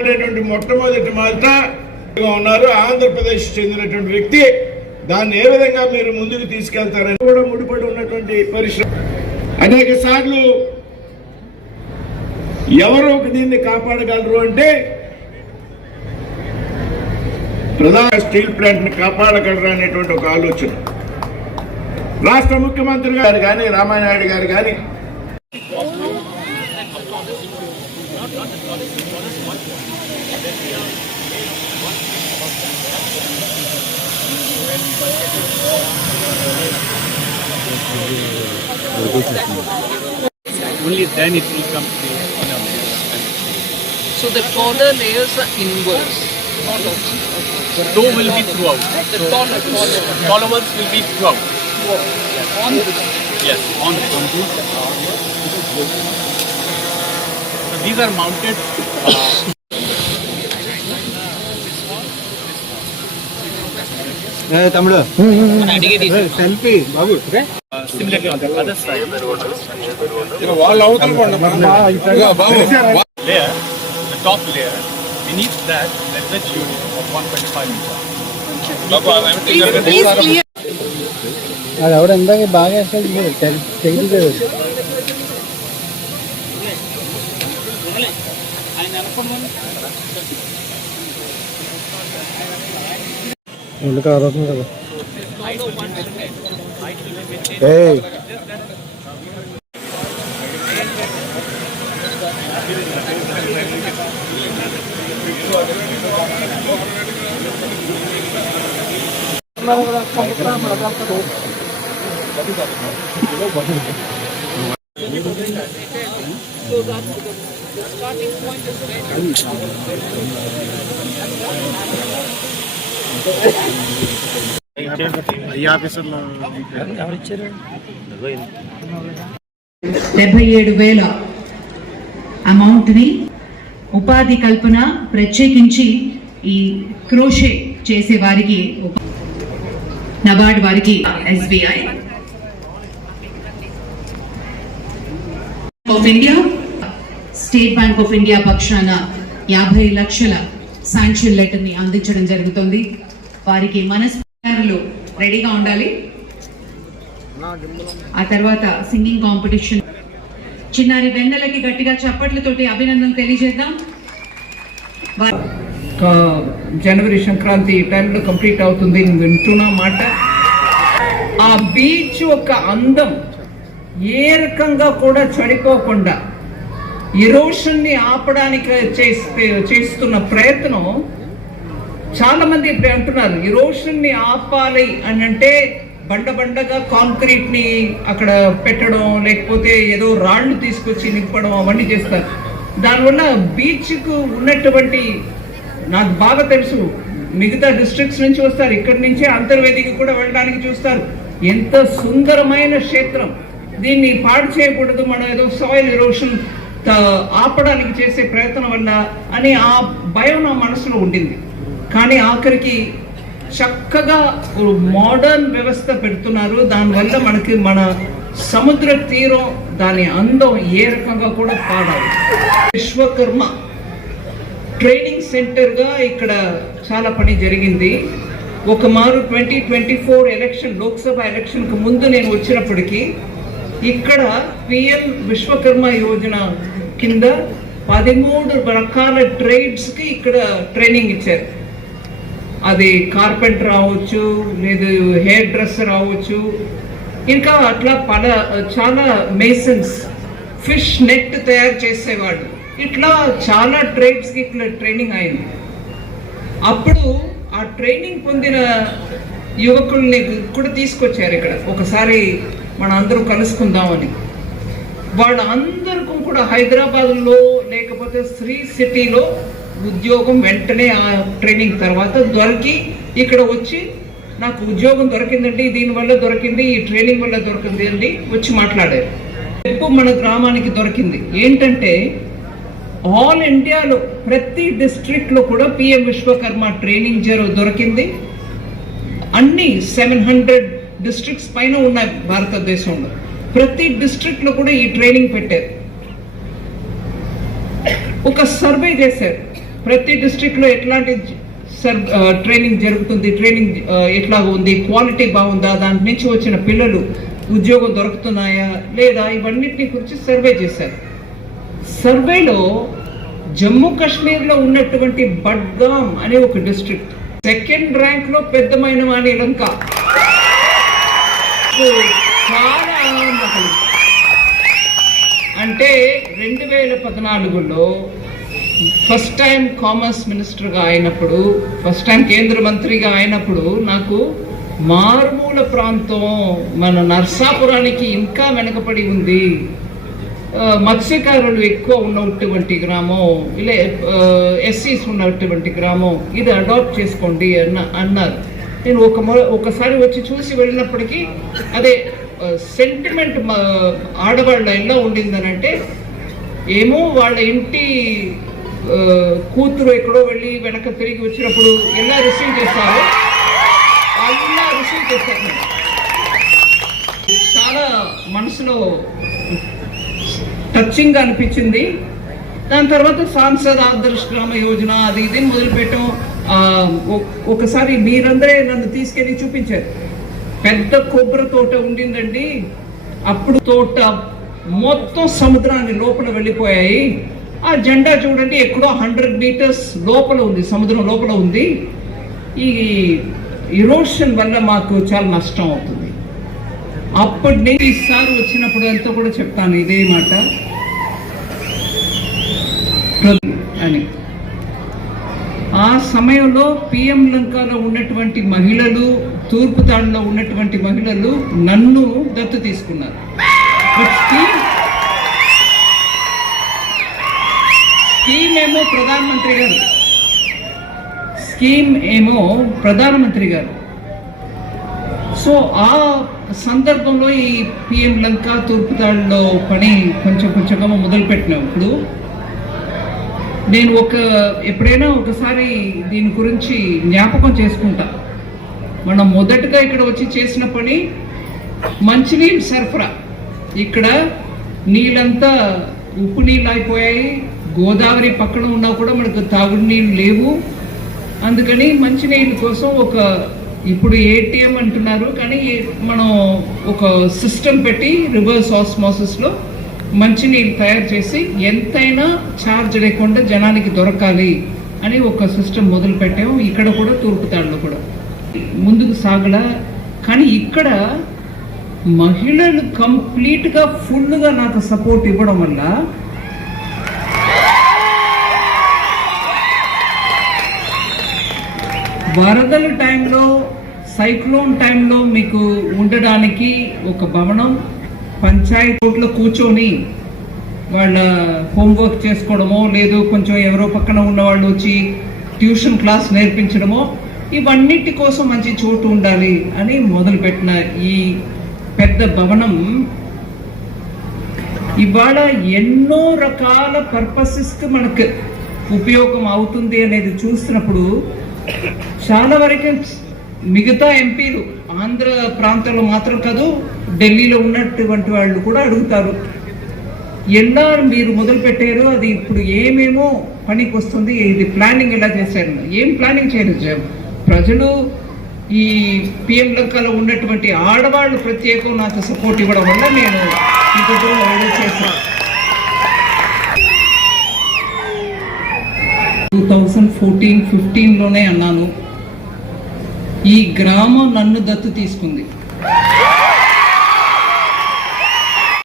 అనేటువంటి మొట్టమొదటి మాట ఉన్నారు. ఆంధ్రప్రదేశ్ చెందినటువంటి వ్యక్తి. దాన్ని ఏ విధంగా మీరు ముందుకు తీసుకెళ్తారని కూడా ముడిపడి ఉన్నటువంటి పరిశ్రమ. అనేక సార్లు ఎవరు ఒక దీన్ని కాపాడగలరు అంటే ప్రధాన స్టీల్ ప్లాంట్ని కాపాడగలరు అనేటువంటి ఒక ఆలోచన. రాష్ట్ర ముఖ్యమంత్రి గారు కానీ రామానాయుడు గారు కానీ Only then it will come to you So the taller layers are inwards, not. The dough will be throughout. The taller, taller. Taller ones will be throughout. On Yes, on the So these are mounted. Uh, తమ్ముడు selfie బాబు uh, similarly on the other side. వాళ్ళు అవతల Layer, the top layer, beneath that, there's a tube of 125 meters. Please, please clear. అది ఎవడ ఇందాక బాగా వేస్తుంది తెగింది ఎందుకు ఆరోపణ కదా ఏయ్ డెబ్బై ఏడు వేల అమౌంట్ని ఉపాధి కల్పన ప్రత్యేకించి ఈ క్రోషే చేసే వారికి నబార్డ్ వారికి SBI. Of India State Bank of India పక్షాన యాభై లక్షల శాంక్షన్ లెటర్ని అందించడం జరుగుతుంది. వారికి మనస్ఫూర్తిలో రెడీగా ఉండాలి. ఆ తర్వాత సింగింగ్ కాంపిటీషన్. చిన్నారి వెన్నెలకి గట్టిగా చప్పట్లతోటి అభినందనలు తెలియజేద్దాం. జనవరి సంక్రాంతి ఈ టైంలో కంప్లీట్ అవుతుంది వింటున్నమాట వింటున్నా మాట. ఆ బీచ్ ఒక అందం. ఏ రకంగా కూడా చెడిపోకుండా ఎరోషన్ని ఆపడానికి చేస్తే చేస్తున్న ప్రయత్నం చాలా మంది ఇప్పుడు అంటున్నారు ఎరోషన్ని ఆపాలి అని అంటే బండ బండగా కాంక్రీట్ని అక్కడ పెట్టడం లేకపోతే ఏదో రాళ్ళు తీసుకొచ్చి నింపడం అవన్నీ చేస్తారు. దానివల్ల బీచ్కు ఉన్నటువంటి నాకు బాగా తెలుసు మిగతా డిస్ట్రిక్ట్స్ నుంచి వస్తారు ఇక్కడి నుంచే అంతర్వేదికి కూడా వెళ్ళడానికి చూస్తారు. ఎంత సుందరమైన క్షేత్రం. దీన్ని పాడు చేయకూడదు మనం ఏదో సాయిల్ ఇరోషన్ ఆపడానికి చేసే ప్రయత్నం వల్ల అని ఆ భయం నా మనసులో ఉండింది. కానీ ఆఖరికి చక్కగా మోడర్న్ వ్యవస్థ పెడుతున్నారు. దానివల్ల మనకి మన సముద్ర తీరం దాని అందం ఏ రకంగా కూడా పాడాలి విశ్వకర్మ ట్రైనింగ్ సెంటర్గా ఇక్కడ చాలా పని జరిగింది. ఒక మారు twenty twenty four election Lok Sabha ఎలక్షన్కు ముందు నేను వచ్చినప్పటికీ ఇక్కడ పిఎం విశ్వకర్మ యోజన కింద పదమూడు రకాల ట్రేడ్స్కి ఇక్కడ ట్రైనింగ్ ఇచ్చారు. అది కార్పెంటర్ అవ్వచ్చు లేదు హెయిర్ డ్రెస్సర్ అవ్వచ్చు ఇంకా అట్లా పల చాలా మేసన్స్ ఫిష్ నెట్ తయారు చేసేవాడు ఇట్లా చాలా ట్రేడ్స్కి ఇట్లా ట్రైనింగ్ అయింది. అప్పుడు ఆ ట్రైనింగ్ పొందిన యువకుల్ని కూడా తీసుకొచ్చారు ఇక్కడ. ఒకసారి మన అందరూ కలుసుకుందామని. వాళ్ళందరికీ కూడా హైదరాబాద్లో లేకపోతే శ్రీ సిటీలో ఉద్యోగం వెంటనే ఆ ట్రైనింగ్ తర్వాత దొరికి ఇక్కడ వచ్చి నాకు ఉద్యోగం దొరికిందండి దీనివల్ల దొరికింది ఈ ట్రైనింగ్ వల్ల దొరికింది అండి వచ్చి మాట్లాడారు. ఎక్కువ మన గ్రామానికి దొరికింది. ఏంటంటే ఆల్ ఇండియాలో ప్రతి డిస్ట్రిక్ట్లో కూడా పిఎం విశ్వకర్మ ట్రైనింగ్ జరో దొరికింది. అన్ని సెవెన్ హండ్రెడ్ డిస్ట్రిక్ట్స్ పైన ఉన్నాయి భారతదేశంలో. ప్రతి డిస్ట్రిక్ట్లో కూడా ఈ ట్రైనింగ్ పెట్టారు. ఒక సర్వే చేశారు. ప్రతి డిస్ట్రిక్ట్లో ఎట్లాంటి సర్ ట్రైనింగ్ జరుగుతుంది ట్రైనింగ్ ఎట్లా ఉంది క్వాలిటీ బాగుందా దాని నుంచి వచ్చిన పిల్లలు ఉద్యోగం దొరుకుతున్నాయా లేదా ఇవన్నిటిని గురించి సర్వే చేశారు. సర్వేలో జమ్మూ కాశ్మీర్లో ఉన్నటువంటి బడ్గామ్ అనే ఒక డిస్ట్రిక్ట్ సెకండ్ ర్యాంక్లో పెద్దమైన వాణి లంక. చాలా ఆనందం అంటే రెండు వేల పద్నాలుగులో ఫస్ట్ టైం కామర్స్ మినిస్టర్గా అయినప్పుడు ఫస్ట్ టైం కేంద్ర మంత్రిగా అయినప్పుడు నాకు మారుమూల ప్రాంతం మన నర్సాపురానికి ఇంకా వెనకబడి ఉంది. మత్స్యకారులు ఎక్కువ ఉన్నటువంటి గ్రామం ఇలా ఎస్సీస్ ఉన్నటువంటి గ్రామం ఇది అడాప్ట్ చేసుకోండి అన్న అన్నారు. నేను ఒక ఒకసారి వచ్చి చూసి వెళ్ళినప్పటికీ అదే సెంటిమెంట్ ఆడవాళ్ళ ఎలా ఉండిందనంటే ఏమో వాళ్ళ ఇంటి కూతురు ఎక్కడో వెళ్ళి వెనక తిరిగి వచ్చినప్పుడు ఎలా రిసీవ్ చేస్తారో అలా రిసీవ్ చేస్తారు. చాలా మనసులో టచింగ్ అనిపించింది. దాని తర్వాత సాంసద్ ఆదర్శ గ్రామ యోజన అది ఇది అని మొదలుపెట్టాం ఒ- ఒకసారి మీరందరే నన్ను తీసుకెళ్ళి చూపించారు. పెద్ద కొబ్బరి తోట ఉండిందండి. అప్పుడు తోట మొత్తం సముద్రాన్ని లోపల వెళ్ళిపోయాయి. ఆ జెండా చూడండి ఎక్కడో హండ్రెడ్ మీటర్స్ లోపల ఉంది సముద్రం లోపల ఉంది. ఈ ఇరోషన్ వల్ల మాకు చాలా నష్టం అవుతుంది. అప్పటి నుంచి ఈసారి వచ్చినప్పుడు ఎంతో కూడా చెప్తాను ఇదే మాట. అని. ఆ సమయంలో పిఎం లంకాలో ఉన్నటువంటి మహిళలు తూర్పు తాడులో ఉన్నటువంటి మహిళలు నన్ను దత్తు తీసుకున్నారు. స్కీమ్ ఏమో ప్రధానమంత్రి గారు. స్కీమ్ ఏమో ప్రధానమంత్రి గారు. సో ఆ సందర్భంలో ఈ పిఎం లంక తూర్పుతాడులో పని కొంచెం కొంచెంగా మొదలుపెట్టినాం. ఇప్పుడు నేను ఒక ఎప్పుడైనా ఒకసారి దీని గురించి జ్ఞాపకం చేసుకుంటా. మనం మొదటగా ఇక్కడ వచ్చి చేసిన పని మంచినీళ్ళు సరఫరా. ఇక్కడ నీళ్ళంతా ఉప్పు నీళ్ళు అయిపోయాయి గోదావరి పక్కన ఉన్నా కూడా మనకు తాగునీళ్ళు లేవు. అందుకని మంచినీళ్ళ కోసం ఒక ఇప్పుడు ఏటీఎం అంటున్నారు. కానీ మనం ఒక సిస్టమ్ పెట్టి రివర్స్ ఆస్మాసిస్లో మంచినీళ్ళు తయారు చేసి ఎంతైనా ఛార్జ్ లేకుండా జనానికి దొరకాలి అని ఒక సిస్టమ్ మొదలు పెట్టాము. ఇక్కడ కూడా తూర్పుతాడులో కూడా. ముందుకు సాగల. కానీ ఇక్కడ మహిళలు కంప్లీట్గా ఫుల్గా నాకు సపోర్ట్ ఇవ్వడం వల్ల వరదల టైంలో సైక్లోన్ టైంలో మీకు ఉండడానికి ఒక భవనం పంచాయతీ రోడ్లో కూర్చొని వాళ్ళ హోంవర్క్ చేసుకోవడమో లేదు కొంచెం ఎవరో పక్కన ఉన్న వాళ్ళు వచ్చి ట్యూషన్ క్లాస్ నేర్పించడమో ఇవన్నిటి కోసం మంచి చోటు ఉండాలి అని మొదలుపెట్టిన ఈ పెద్ద భవనం. ఇవాళ ఎన్నో రకాల పర్పసెస్కి మనకు ఉపయోగం అవుతుంది అనేది చూసినప్పుడు చాలా వరకు మిగతా ఎంపీలు ఆంధ్ర ప్రాంతంలో మాత్రం కాదు ఢిల్లీలో ఉన్నటువంటి వాళ్ళు కూడా అడుగుతారు. ఎలా మీరు మొదలు పెట్టారు అది ఇప్పుడు ఏమేమో పనికి వస్తుంది ఇది ప్లానింగ్ ఎలా చేశారు? ఏం ప్లానింగ్ చేయలేదు జ- ప్రజలు ఈ పిఎం లంకలో ఉన్నటువంటి ఆడవాళ్ళు ప్రత్యేకం నాకు సపోర్ట్ ఇవ్వడం వల్ల నేను ఇంకొక చేశాను. థౌజండ్ ఫోర్టీన్ ఫిఫ్టీన్లోనే అన్నాను. ఈ గ్రామం నన్ను దత్తు తీసుకుంది.